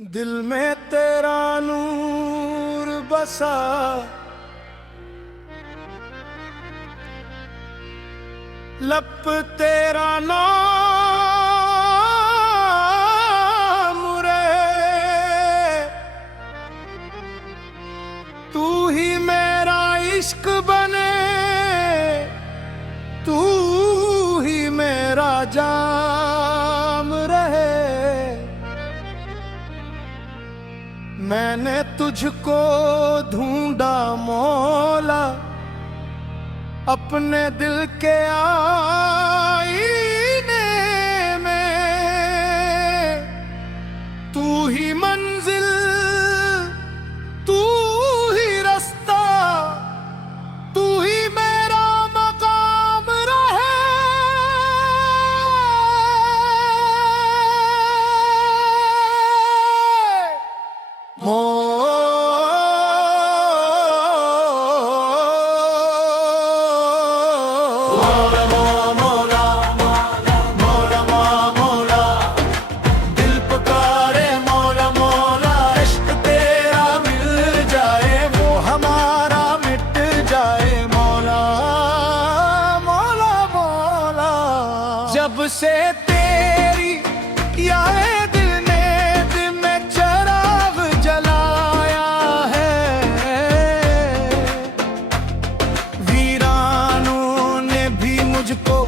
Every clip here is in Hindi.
दिल में तेरा नूर बसा, लब तेरा नाम रे, तू ही मेरा इश्क बने, तू ही मेरा जाम रहे। मैंने तुझको ढूंढा मौला, अपने दिल के आईने में, तू ही मंजिल, तू ही रास्ता, तू ही मेरा मकाम रहे। जब से तेरी याद ने दिल में चिराग जलाया है, वीरानों ने भी मुझको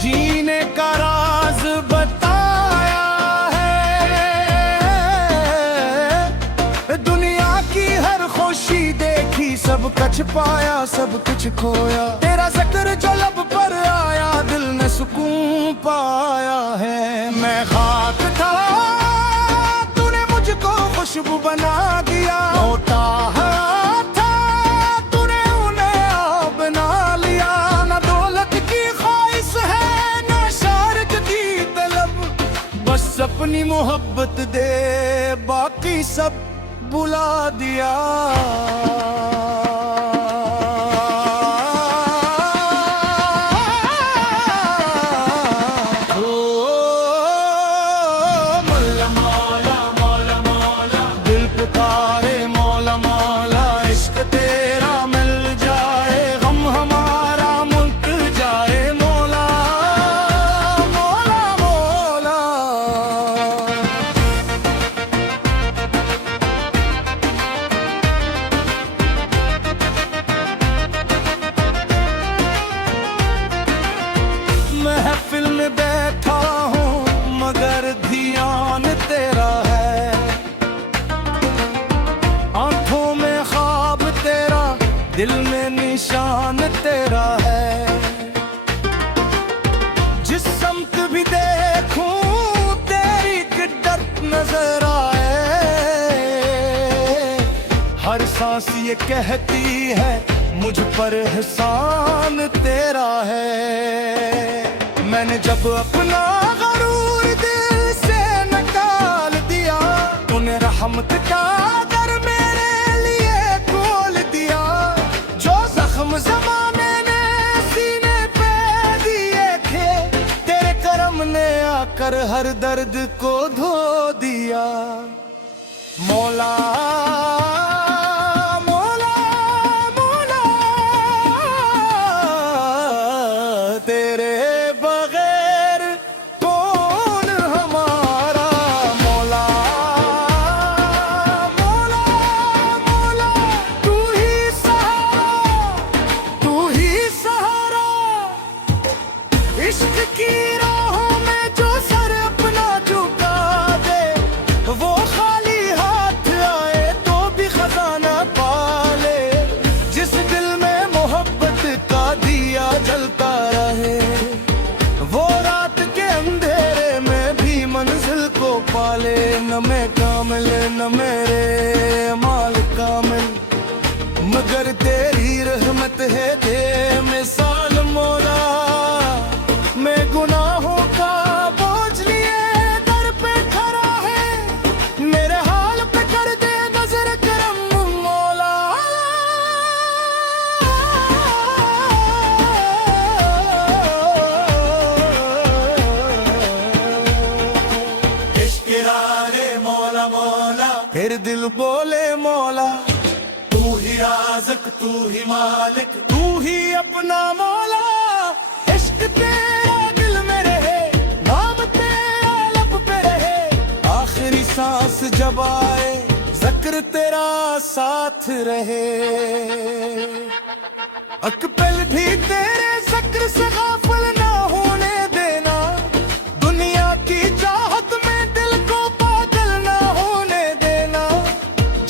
जीने का राज बताया है। दुनिया की हर खुशी देखी, सब कुछ पाया, सब कुछ खोया, तेरा जिक्र जो लब पर आया, दिल ने सुकून पाया है। मैं खाक था, तूने मुझको खुशबू बना दिया, होता था, तूने उन्हें आप बना लिया। ना दौलत की ख्वाहिश है, ना शारक की तलब, बस अपनी मोहब्बत दे, बाकी सब बुला दिया। महफिल में बैठा हूँ मगर ध्यान तेरा है, आंखों में ख्वाब तेरा, दिल में निशान तेरा है। जिस समत भी देखूं तेरी किड्डत नजर आए, हर सांस ये कहती है मुझ पर एहसान तेरा है। मैंने जब अपना गरूर दिल से निकाल दिया, तूने रहमत का दर मेरे लिए खोल दिया। जो जख्म ज़माने ने सीने पे दिए थे, तेरे करम ने आकर हर दर्द को धो दिया। मौला इश्क की राहों में जो सर अपना झुका दे, वो खाली हाथ आए तो भी खजाना पाले। जिस दिल में मोहब्बत का दिया जलता रहे, वो रात के अंधेरे में भी मंजिल को पाले। न मैं कामिल न मेरे माल कामिल, मगर तेरी रहमत है दे मिसाल मौला। मैं गुनाहों का बोझ लिए दर पे खड़ा है, मेरे हाल पे कर दे नजर करम मौला। इश्क़ राहे मौला मौला फिर दिल बोले मौला तू ही राज़िक तू ही मालिक तू ही अपना मौला। इश्क तेरा दिल में रहे नाम तेरा लब पे रहे आखिरी सांस जब आए जिक्र तेरा साथ रहे। अकबल भी तेरे जिक्र से गाफिल ना होने देना दुनिया की चाहत में दिल को पागल ना होने देना।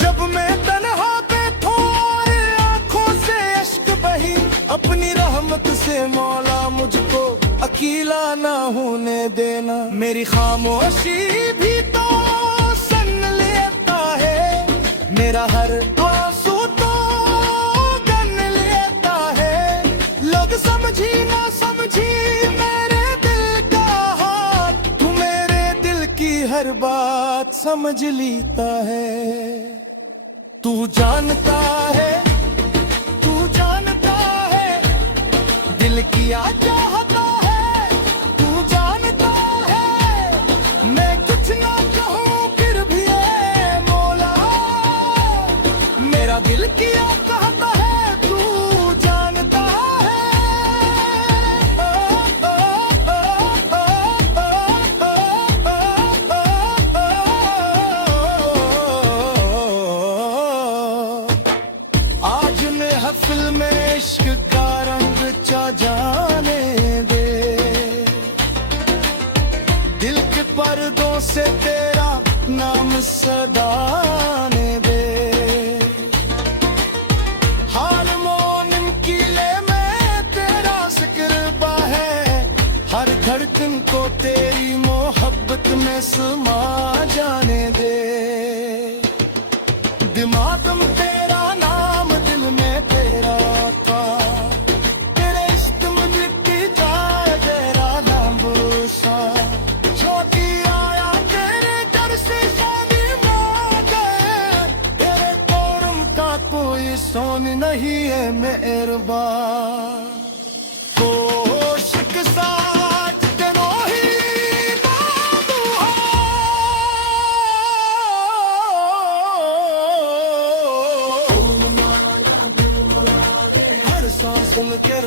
जब मैं तन्हा बैठूं और आंखों से अश्क बही अपनी रहमत से मौला मुझको अकेला ना होने देना। मेरी खामोशी भी तो सुन लेता है मेरा हर आंसू तो गन लेता है। लोग समझी ना समझी मेरे दिल का हाल तू मेरे दिल की हर बात समझ लेता है। तू जानता है दिल की चाहता है तू जानता है मैं कुछ ना कहूँ फिर भी है मौला मेरा दिल किया कहता है तू जानता है। आज महफिल में इश्क का रंग चा जाने दे दिल के पर्दों से तेरा नाम सदाने दे। हाल मोनिम की ले में तेरा जिक्र है हर धड़कन को तेरी मोहब्बत में समा जाने दे। दिमाग में तेरा नाम दिल में तेरा था तेरे इश्क में लिखी जाए तेरा नाम सा। छोटी आया तेरे घर से शादी मांगे तेरे कोरम का कोई सोन नहीं है मेहरबान। कोशिक साथ तेरो ही नाम हर सांस सुन के